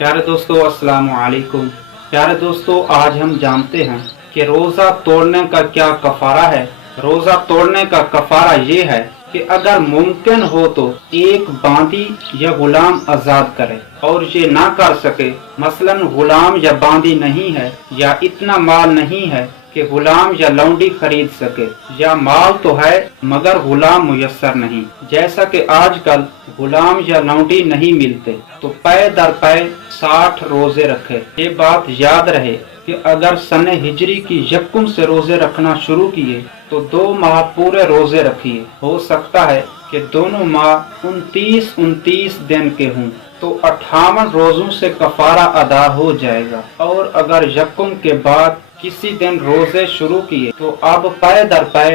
پیارے دوستو السلام علیکم۔ پیارے دوستو آج ہم جانتے ہیں کہ روزہ توڑنے کا کیا کفارہ ہے۔ روزہ توڑنے کا کفارہ یہ ہے کہ اگر ممکن ہو تو ایک باندی یا غلام آزاد کرے، اور یہ نہ کر سکے، مثلا غلام یا باندی نہیں ہے، یا اتنا مال نہیں ہے کہ غلام یا لونڈی خرید سکے، یا مال تو ہے مگر غلام میسر نہیں، جیسا کہ آج کل غلام یا لونڈی نہیں ملتے، تو پے در پے 60 روزے رکھے۔ یہ بات یاد رہے کہ اگر سن ہجری کی یکم سے روزے رکھنا شروع کیے تو 2 ماہ پورے روزے رکھیے۔ ہو سکتا ہے کہ دونوں ماہ 29 دن کے ہوں تو 58 روزوں سے کفارہ ادا ہو جائے گا، اور اگر یکم کے بعد کسی دن روزے شروع کیے تو اب پے در پے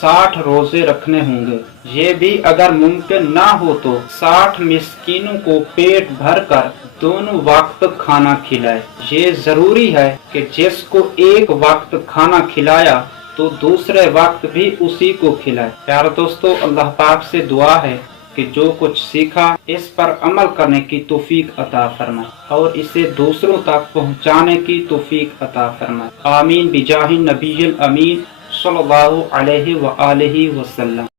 60 روزے رکھنے ہوں گے۔ یہ بھی اگر ممکن نہ ہو تو 60 مسکینوں کو پیٹ بھر کر دونوں وقت کھانا کھلائے۔ یہ ضروری ہے کہ جس کو ایک وقت کھانا کھلایا تو دوسرے وقت بھی اسی کو کھلائے۔ پیارے دوستو، اللہ پاک سے دعا ہے کہ جو کچھ سیکھا اس پر عمل کرنے کی توفیق عطا فرمائے، اور اسے دوسروں تک پہنچانے کی توفیق عطا فرمائے۔ آمین بجاہ نبی الامین صلی اللہ علیہ وآلہ وسلم۔